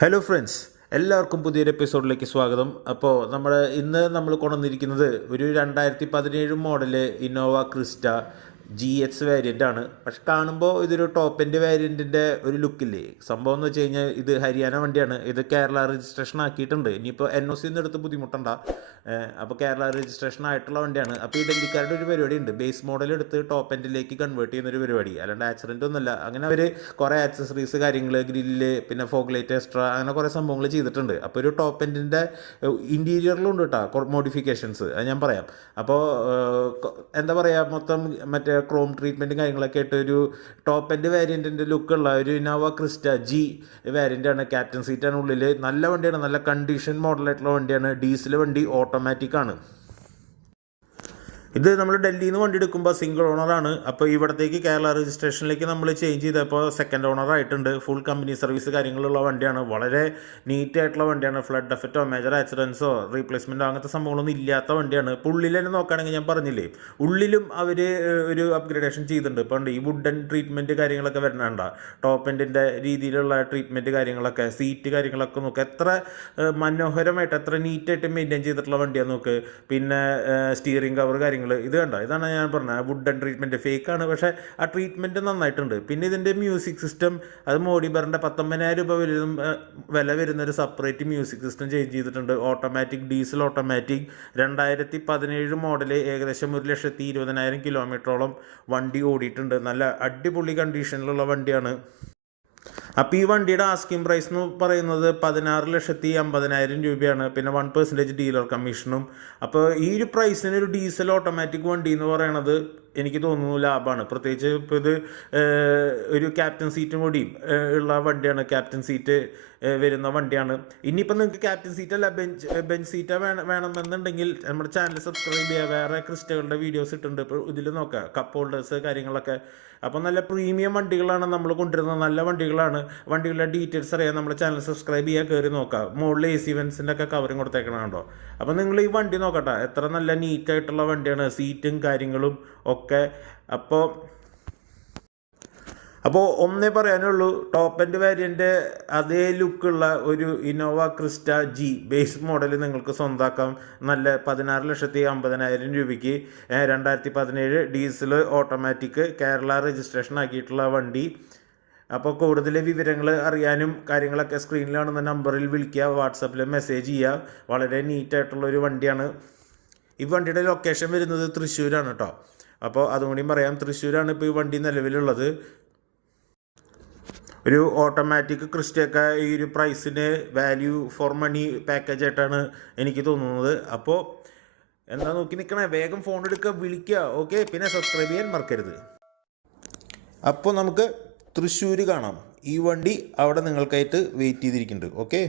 Hello friends, എല്ലാവർക്കും പുതിയൊരു എപ്പിസോഡിലേക്ക് സ്വാഗതം. അപ്പോൾ ഇന്ന് നമ്മൾ കൊണ്ടുവന്നിരിക്കുന്നത് ഒരു 2017 model Innova Crysta GX variant ആണ്. പക്ഷെ കാണുമ്പോൾ ഇതൊരു ടോപ്പ് എൻഡ് വേരിയൻറ്റിൻ്റെ ഒരു ലുക്കില്ലേ. സംഭവം എന്ന് വെച്ച് കഴിഞ്ഞാൽ ഇത് ഹരിയാന വണ്ടിയാണ്. ഇത് കേരള രജിസ്ട്രേഷൻ ആക്കിയിട്ടുണ്ട്. ഇനിയിപ്പോൾ NOC എടുത്ത് ബുദ്ധിമുട്ടണ്ട. അപ്പോൾ കേരള രജിസ്ട്രേഷൻ ആയിട്ടുള്ള വണ്ടിയാണ്. അപ്പോൾ ഈ ഡൽഹിക്കാരുടെ ഒരു പരിപാടി ഉണ്ട്, ബേസ് മോഡൽ എടുത്ത് ടോപ്പ് എൻഡിലേക്ക് കൺവേർട്ട് ചെയ്യുന്നൊരു പരിപാടി. അല്ലാണ്ട് ആക്സിഡൻ്റ് ഒന്നുമല്ല. അങ്ങനെ അവർ കുറേ ആക്സസറീസ് കാര്യങ്ങൾ, ഗ്രില്ല്, പിന്നെ ഫോഗ് ലൈറ്റ് എക്സ്ട്രാ, അങ്ങനെ കുറേ സംഭവങ്ങൾ ചെയ്തിട്ടുണ്ട്. അപ്പോൾ ഒരു ടോപ്പ് എൻഡിൻ്റെ ഇൻറ്റീരിയറിലുണ്ട് കേട്ടോ മോഡിഫിക്കേഷൻസ്, അത് ഞാൻ പറയാം. അപ്പോൾ എന്താ പറയുക, മൊത്തം മറ്റേ ക്രോം ട്രീറ്റ്മെൻറ്റും കാര്യങ്ങളൊക്കെ ആയിട്ട് ഒരു ടോപ്പ് എൻഡ് വേരിയൻറ്റിൻ്റെ ലുക്കുള്ള ഒരു ഇന്നോവ ക്രിസ്റ്റ G വേരിയൻ്റാണ്. ക്യാപ്റ്റൻ സീറ്റാണ് ഉള്ളിൽ. നല്ല വണ്ടിയാണ്, നല്ല കണ്ടീഷൻ മോഡലായിട്ടുള്ള വണ്ടിയാണ്. ഡീസൽ വണ്ടി, ഓട്ടോമാറ്റിക് ആണ്. ഇത് നമ്മൾ ഡൽഹിയിൽ നിന്ന് വണ്ടി എടുക്കുമ്പോൾ സിംഗിൾ ഓണറാണ്. അപ്പോൾ ഇവിടത്തേക്ക് കേരള രജിസ്ട്രേഷനിലേക്ക് നമ്മൾ ചേഞ്ച് ചെയ്തപ്പോൾ സെക്കൻഡ് ഓണറായിട്ടുണ്ട്. ഫുൾ കമ്പനി സർവീസ് കാര്യങ്ങളുള്ള വണ്ടിയാണ്. വളരെ നീറ്റ് ആയിട്ടുള്ള വണ്ടിയാണ്. ഫ്ലഡ് എഫക്റ്റോ മേജർ ആക്സിഡൻസോ റീപ്ലേസ്മെൻറ്റോ അങ്ങനത്തെ സംഭവങ്ങളൊന്നും ഇല്ലാത്ത വണ്ടിയാണ്. ഇപ്പോൾ ഉള്ളിൽ തന്നെ നോക്കുകയാണെങ്കിൽ ഞാൻ പറഞ്ഞില്ലേ, ഉള്ളിലും അവർ ഒരു അപ്ഗ്രേഡേഷൻ ചെയ്തിട്ടുണ്ട്. ഇപ്പോൾ ഈ വുഡൻ ട്രീറ്റ്മെൻറ്റ് കാര്യങ്ങളൊക്കെ വരുന്നുണ്ട്. ടോപ്പ് എൻഡിൻ്റെ രീതിയിലുള്ള ട്രീറ്റ്മെൻറ്റ് കാര്യങ്ങളൊക്കെ, സീറ്റ് കാര്യങ്ങളൊക്കെ നോക്കുക, എത്ര മനോഹരമായിട്ട് എത്ര നീറ്റായിട്ട് മെയിൻറ്റെയിൻ ചെയ്തിട്ടുള്ള വണ്ടിയാണ് നോക്ക്. പിന്നെ സ്റ്റിയറിംഗ് കവർ കാര്യങ്ങൾ ഇത് കണ്ടോ, ഇതാണ് ഞാൻ പറഞ്ഞത് വുഡൻ ട്രീറ്റ്മെൻറ്റ്. ഫേക്കാണ്, പക്ഷേ ആ ട്രീറ്റ്മെൻറ്റ് നന്നായിട്ടുണ്ട്. പിന്നെ ഇതിൻ്റെ മ്യൂസിക് സിസ്റ്റം, അത് മോഡിബറിൻ്റെ 19,000 രൂപ വില വരുന്നൊരു സെപ്പറേറ്റ് മ്യൂസിക് സിസ്റ്റം ചേഞ്ച് ചെയ്തിട്ടുണ്ട്. ഓട്ടോമാറ്റിക്, ഡീസൽ ഓട്ടോമാറ്റിക്, 2017 മോഡൽ, ഏകദേശം 1,20,000 കിലോമീറ്ററോളം വണ്ടി ഓടിയിട്ടുണ്ട്. നല്ല അടിപൊളി കണ്ടീഷനിലുള്ള വണ്ടിയാണ്. അപ്പോൾ ഈ വണ്ടിയുടെ ആസ്കിംഗ് പ്രൈസ് എന്ന് പറയുന്നത് 16,50,000 രൂപയാണ്. പിന്നെ 1% ഡീലർ കമ്മീഷനും. അപ്പോൾ ഈ ഒരു പ്രൈസിന് ഒരു ഡീസൽ ഓട്ടോമാറ്റിക് വണ്ടി എന്ന് പറയണത് എനിക്ക് തോന്നുന്നു ലാഭമാണ്. പ്രത്യേകിച്ച് ഇപ്പോൾ ഇത് ഒരു ക്യാപ്റ്റൻ സീറ്റും കൂടി ഉള്ള വണ്ടിയാണ്. ക്യാപ്റ്റൻ സീറ്റ് വരുന്ന വണ്ടിയാണ്. ഇനിയിപ്പോൾ നിങ്ങൾക്ക് ക്യാപ്റ്റൻ സീറ്റല്ല ബെഞ്ച് സീറ്റ് വേണമെന്നുണ്ടെങ്കിൽ നമ്മുടെ ചാനൽ സബ്സ്ക്രൈബ് ചെയ്യുക. വേറെ ക്രിസ്റ്റകളുടെ വീഡിയോസ് ഇട്ടുണ്ട്. ഇപ്പോൾ ഇതിൽ നോക്കുക, കപ്പ് ഹോൾഡേഴ്സ് കാര്യങ്ങളൊക്കെ. അപ്പോൾ നല്ല പ്രീമിയം വണ്ടികളാണ് നമ്മൾ കൊണ്ടുവരുന്നത്. നല്ല വണ്ടികളാണ്. വണ്ടികളുടെ ഡീറ്റെയിൽസ് അറിയാൻ നമ്മുടെ ചാനൽ സബ്സ്ക്രൈബ് ചെയ്യുക, കയറി നോക്കുക. മുകളിൽ AC വെൻസിൻ്റെ ഒക്കെ കവറിങ് കൊടുത്തേക്കണോ. അപ്പോൾ നിങ്ങൾ ഈ വണ്ടി നോക്കട്ടെ, എത്ര നല്ല നീറ്റായിട്ടുള്ള വണ്ടിയാണ്, സീറ്റും കാര്യങ്ങളും ഒക്കെ. അപ്പോൾ ഒന്നേ പറയാനുള്ളൂ, ടോപ്പ് എൻഡ് വേരിയൻ്റ് അതേ ലുക്കുള്ള ഒരു Innova Crysta G base model നിങ്ങൾക്ക് സ്വന്തമാക്കാം. നല്ല 16,50,000 രൂപയ്ക്ക് 2017 ഡീസൽ ഓട്ടോമാറ്റിക് കേരള രജിസ്ട്രേഷൻ ആക്കിയിട്ടുള്ള വണ്ടി. അപ്പോൾ കൂടുതൽ വിവരങ്ങൾ അറിയാനും കാര്യങ്ങളൊക്കെ സ്ക്രീനിലാണെന്ന നമ്പറിൽ വിളിക്കുക, വാട്സപ്പിൽ മെസ്സേജ് ചെയ്യുക. വളരെ നീറ്റായിട്ടുള്ളൊരു വണ്ടിയാണ്. ഈ വണ്ടിയുടെ ലൊക്കേഷൻ വരുന്നത് തൃശ്ശൂരാണ് കേട്ടോ. അപ്പോൾ അതുകൂടിയും പറയാം, തൃശ്ശൂരാണ് ഇപ്പോൾ ഈ വണ്ടി നിലവിലുള്ളത്. ഒരു ഓട്ടോമാറ്റിക് ക്രിസ്റ്റയൊക്കെ ഈ ഒരു പ്രൈസിന് വാല്യൂ ഫോർ മണി പാക്കേജ് ആയിട്ടാണ് എനിക്ക് തോന്നുന്നത്. അപ്പോൾ എന്താ നോക്കി നിൽക്കണേ, വേഗം ഫോൺ എടുക്കുക, വിളിക്കുക. ഓക്കെ, പിന്നെ സബ്സ്ക്രൈബ് ചെയ്യാൻ മറക്കരുത്. അപ്പോൾ നമുക്ക് തൃശ്ശൂർ കാണാം. ഈ വണ്ടി അവിടെ നിങ്ങൾക്കായിട്ട് വെയിറ്റ് ചെയ്തിരിക്കുന്നുണ്ട്. ഓക്കെ.